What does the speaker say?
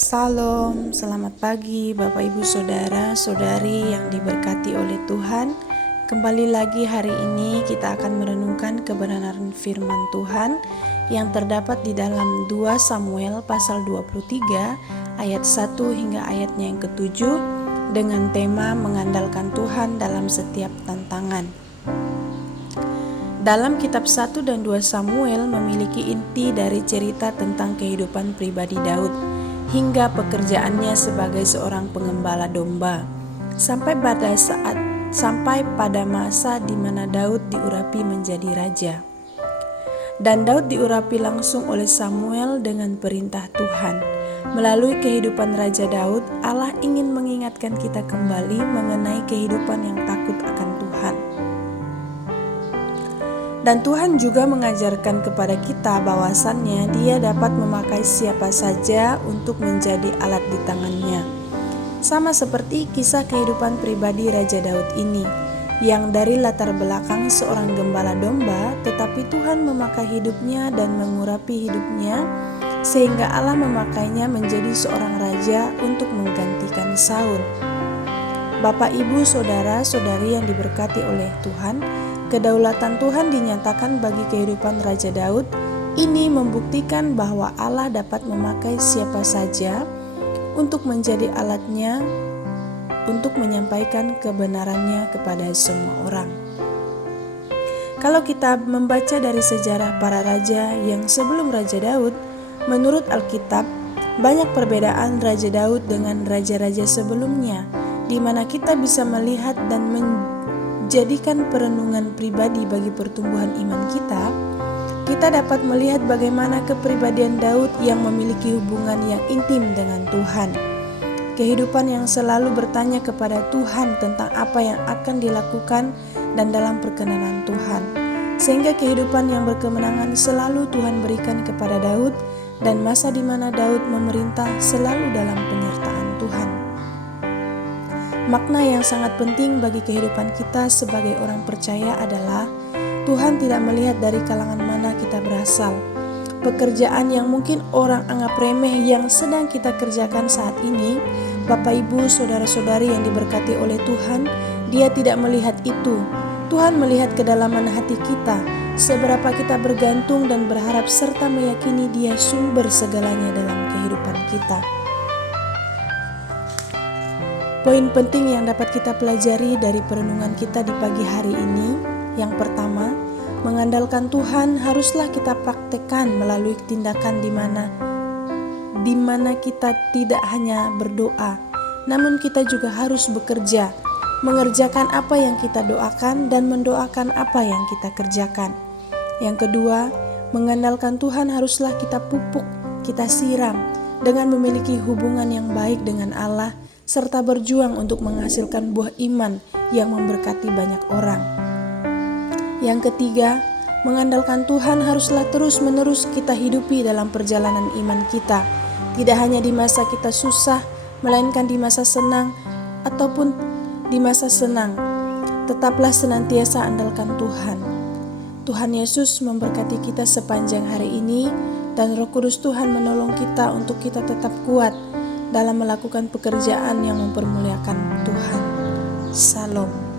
Salam, selamat pagi Bapak Ibu Saudara, Saudari yang diberkati oleh Tuhan. Kembali lagi hari ini kita akan merenungkan kebenaran firman Tuhan yang terdapat di dalam 2 Samuel pasal 23 ayat 1 hingga ayatnya yang ke-7 dengan tema mengandalkan Tuhan dalam setiap tantangan. Dalam kitab 1 dan 2 Samuel memiliki inti dari cerita tentang kehidupan pribadi Daud hingga pekerjaannya sebagai seorang pengembala domba sampai pada masa di mana Daud diurapi menjadi raja. Dan Daud diurapi langsung oleh Samuel dengan perintah Tuhan. Melalui kehidupan Raja Daud, Allah ingin mengingatkan kita kembali mengenai kehidupan yang takut akan Tuhan. Dan Tuhan juga mengajarkan kepada kita bahwasannya Dia dapat memakai siapa saja untuk menjadi alat di tangannya. Sama seperti kisah kehidupan pribadi Raja Daud ini, yang dari latar belakang seorang gembala domba, tetapi Tuhan memakai hidupnya dan mengurapi hidupnya, sehingga Allah memakainya menjadi seorang raja untuk menggantikan Saul. Bapak, Ibu, Saudara, Saudari yang diberkati oleh Tuhan, kedaulatan Tuhan dinyatakan bagi kehidupan Raja Daud. Ini membuktikan bahwa Allah dapat memakai siapa saja untuk menjadi alatnya untuk menyampaikan kebenarannya kepada semua orang. Kalau kita membaca dari sejarah para raja yang sebelum Raja Daud, menurut Alkitab, banyak perbedaan Raja Daud dengan raja-raja sebelumnya, di mana kita bisa melihat dan menjadikan perenungan pribadi bagi pertumbuhan iman kita. Kita dapat melihat bagaimana kepribadian Daud yang memiliki hubungan yang intim dengan Tuhan. Kehidupan yang selalu bertanya kepada Tuhan tentang apa yang akan dilakukan dan dalam perkenanan Tuhan. Sehingga kehidupan yang berkemenangan selalu Tuhan berikan kepada Daud, dan masa di mana Daud memerintah selalu dalam penyertaan Tuhan. Makna yang sangat penting bagi kehidupan kita sebagai orang percaya adalah Tuhan tidak melihat dari kalangan mana kita berasal. Pekerjaan yang mungkin orang anggap remeh yang sedang kita kerjakan saat ini, Bapak, Ibu, Saudara-saudari yang diberkati oleh Tuhan, Dia tidak melihat itu. Tuhan melihat kedalaman hati kita, seberapa kita bergantung dan berharap serta meyakini Dia sumber segalanya dalam kehidupan kita. Poin penting yang dapat kita pelajari dari perenungan kita di pagi hari ini, yang pertama, mengandalkan Tuhan haruslah kita praktekkan melalui tindakan di mana kita tidak hanya berdoa, namun kita juga harus bekerja, mengerjakan apa yang kita doakan dan mendoakan apa yang kita kerjakan. Yang kedua, mengandalkan Tuhan haruslah kita pupuk, kita siram dengan memiliki hubungan yang baik dengan Allah, serta berjuang untuk menghasilkan buah iman yang memberkati banyak orang. Yang ketiga, mengandalkan Tuhan haruslah terus-menerus kita hidupi dalam perjalanan iman kita, tidak hanya di masa kita susah, melainkan di masa senang ataupun di masa senang. Tetaplah senantiasa andalkan Tuhan. Tuhan Yesus memberkati kita sepanjang hari ini, dan Roh Kudus Tuhan menolong kita untuk kita tetap kuat dalam melakukan pekerjaan yang mempermuliakan Tuhan. Salam.